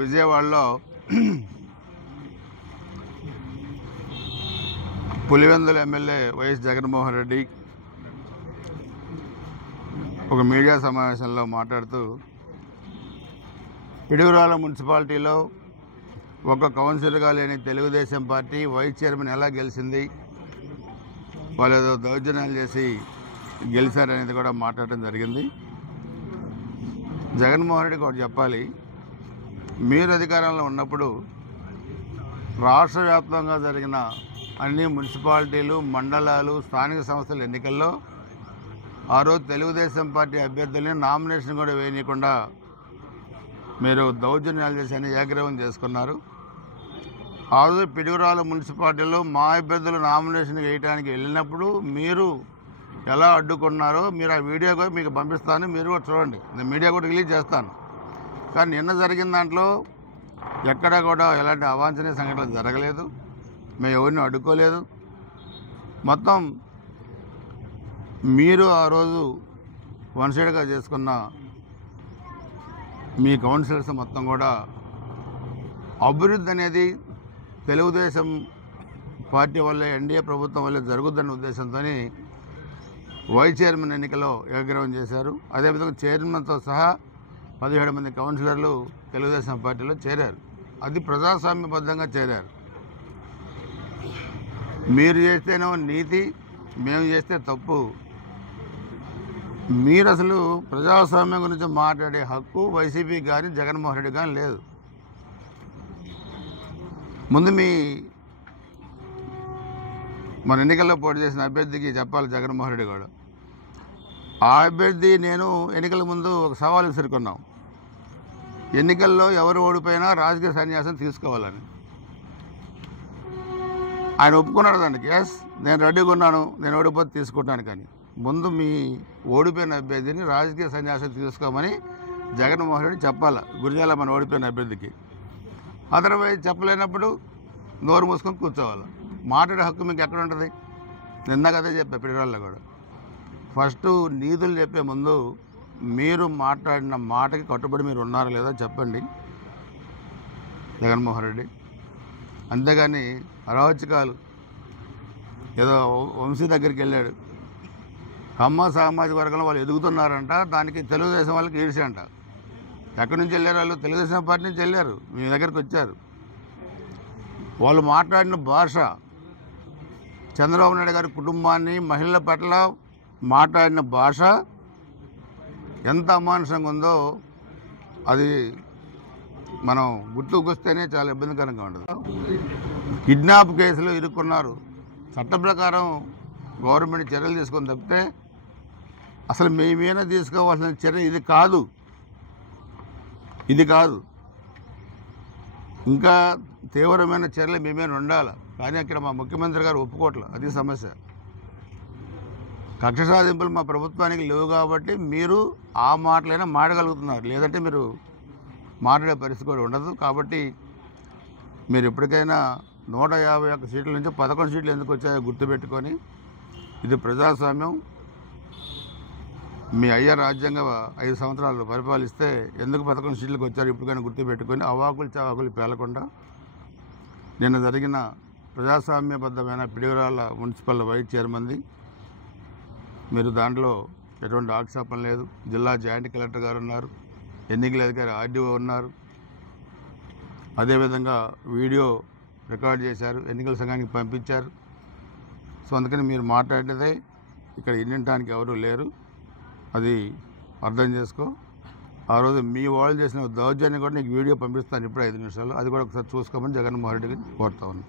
విజయవాడలో Pulivendula MLA YS Jaganmohan Reddy ఒక media సమావేశంలో మాట్లాడుతూ పిడుగురాళ్ల మున్సిపాలిటీలో ఒక కౌన్సిలర్గా లేని తెలుగుదేశం పార్టీ వైస్ చైర్మన్ ఎలా గెలిచింది, వాళ్ళు ఏదో దౌర్జన్యాలు చేసి గెలిచారనేది కూడా మాట్లాడటం జరిగింది. జగన్మోహన్ రెడ్డికి ఒకటి చెప్పాలి, మీరు అధికారంలో ఉన్నప్పుడు రాష్ట్ర వ్యాప్తంగా జరిగిన అన్ని మున్సిపాలిటీలు, మండలాలు, స్థానిక సంస్థల ఎన్నికల్లో ఆ రోజు తెలుగుదేశం పార్టీ అభ్యర్థుల్ని నామినేషన్ కూడా వేయనీయకుండా మీరు దౌర్జన్యాలు చేసి ఏకగ్రీవం చేసుకున్నారు. ఆ రోజు పిడుగురాళ్ల మున్సిపాలిటీలో మా అభ్యర్థులు నామినేషన్ వేయడానికి వెళ్ళినప్పుడు మీరు ఎలా అడ్డుకున్నారో మీరు ఆ వీడియో కూడా మీకు పంపిస్తాను, మీరు కూడా చూడండి. నేను మీడియా కూడా రిలీజ్ చేస్తాను. కానీ నిన్న జరిగిన దాంట్లో ఎక్కడా కూడా ఎలాంటి అవాంఛనీయ సంఘటనలు జరగలేదు, మేము ఎవరిని అడ్డుకోలేదు. మొత్తం మీరు ఆ రోజు వన్ సైడ్గా చేసుకున్న మీ కౌన్సిలర్స్ మొత్తం కూడా అభివృద్ధి అనేది తెలుగుదేశం పార్టీ వల్లే, ఎన్డీఏ ప్రభుత్వం వల్లే జరుగుద్దన్న ఉద్దేశంతో వైస్ చైర్మన్ ఎన్నికలో ఏకగ్రీవం చేశారు. అదేవిధంగా చైర్మన్తో సహా 17 మంది కౌన్సిలర్లు తెలుగుదేశం పార్టీలో చేరారు. అది ప్రజాస్వామ్యబద్ధంగా చేరారు. మీరు చేస్తేనో నీతి, మేము చేస్తే తప్పు. మీరు అసలు ప్రజాస్వామ్యం గురించి మాట్లాడే హక్కు వైసీపీ కానీ జగన్మోహన్ రెడ్డి కానీ లేదు. ముందు మన ఎన్నికల్లో పోటీ చేసిన అభ్యర్థికి చెప్పాలి జగన్మోహన్ రెడ్డి కూడా. ఆ అభ్యర్థి నేను ఎన్నికల ముందు ఒక సవాల్ విసురుకున్నాం, ఎన్నికల్లో ఎవరు ఓడిపోయినా రాజకీయ సన్యాసం తీసుకోవాలని. ఆయన ఒప్పుకున్నాడు దానికి. ఎస్, నేను రెడీగా ఉన్నాను, నేను ఓడిపోతే తీసుకుంటాను. కానీ ముందు మీ ఓడిపోయిన అభ్యర్థిని రాజకీయ సన్యాసం తీసుకోమని జగన్మోహన్ రెడ్డి చెప్పాలి గురిజాల మన ఓడిపోయిన అభ్యర్థికి. అదర్వైజ్ చెప్పలేనప్పుడు నోరు మూసుకొని కూర్చోవాలి. మాట్లాడే హక్కు మీకు ఎక్కడ ఉంటుంది? నిన్న కదే చెప్పా పిడుగురాళ్ళలో కూడా. ఫస్ట్ నీతులు చెప్పే ముందు మీరు మాట్లాడిన మాటకి కట్టుబడి మీరు ఉన్నారా లేదా చెప్పండి జగన్మోహన్ రెడ్డి. అంతేగాని అరాచకాలు, ఏదో వంశీ దగ్గరికి వెళ్ళాడు, కమ్మ సామాజిక వర్గంలో వాళ్ళు ఎదుగుతున్నారంట, దానికి తెలుగుదేశం వాళ్ళకి ఈడ్చి అంట. ఎక్కడి నుంచి వెళ్ళారు వాళ్ళు? తెలుగుదేశం పార్టీ నుంచి వెళ్ళారు, మీ దగ్గరికి వచ్చారు. వాళ్ళు మాట్లాడిన భాష, చంద్రబాబు నాయుడు గారి కుటుంబాన్ని, మహిళల పట్ల మాట్లాడిన భాష ఎంత అమానుషంగా ఉందో అది మనం గుర్తుకొస్తేనే చాలా ఇబ్బందికరంగా ఉంటుంది. కిడ్నాప్ కేసులో ఇరుక్కున్నారు. చట్ట ప్రకారం గవర్నమెంట్ చర్యలు తీసుకొని తప్పితే అసలు మీ మీద తీసుకోవాల్సిన చర్య ఇది కాదు. ఇంకా తీవ్రమైన చర్యలు మీ మీద ఉండాలి. కానీ అక్కడ మా ముఖ్యమంత్రి గారు ఒప్పుకోవట్లేదు, అది సమస్య. కక్ష సాధింపులు మా ప్రభుత్వానికి లేవు కాబట్టి మీరు ఆ మాటలైనా మాడగలుగుతున్నారు, లేదంటే మీరు మాట్లాడే పరిస్థితి కూడా ఉండదు. కాబట్టి మీరు ఎప్పటికైనా 151 సీట్ల నుంచి 11 సీట్లు ఎందుకు వచ్చాయో గుర్తుపెట్టుకొని, ఇది ప్రజాస్వామ్యం. మీ అయ్య రాజ్యాంగ 5 సంవత్సరాలు పరిపాలిస్తే ఎందుకు 11 సీట్లకు వచ్చారు ఇప్పటికైనా గుర్తుపెట్టుకొని అవాకులు చవాకులు పేలకుండా నిన్న జరిగిన ప్రజాస్వామ్యబద్ధమైన పిడుగురాళ్ల మున్సిపల్ వైస్ చైర్మన్ది మీరు దాంట్లో ఎటువంటి ఆక్షేపణ లేదు. జిల్లా జాయింట్ కలెక్టర్ గారు ఉన్నారు, ఎన్నికల అధికారి ఆర్డీఓ ఉన్నారు, అదేవిధంగా వీడియో రికార్డ్ చేశారు, ఎన్నికల సంఘానికి పంపించారు. సో అందుకని మీరు మాట్లాడేదే ఇక్కడ వినడానికి ఎవరు లేరు, అది అర్థం చేసుకో. ఆ రోజు మీ వాళ్ళు చేసిన దౌర్జన్యం కూడా నీకు వీడియో పంపిస్తాను ఇప్పుడు 5 నిమిషాలు, అది కూడా ఒకసారి చూసుకోమని జగన్మోహన్ రెడ్డికి కోరుతా ఉన్నాను.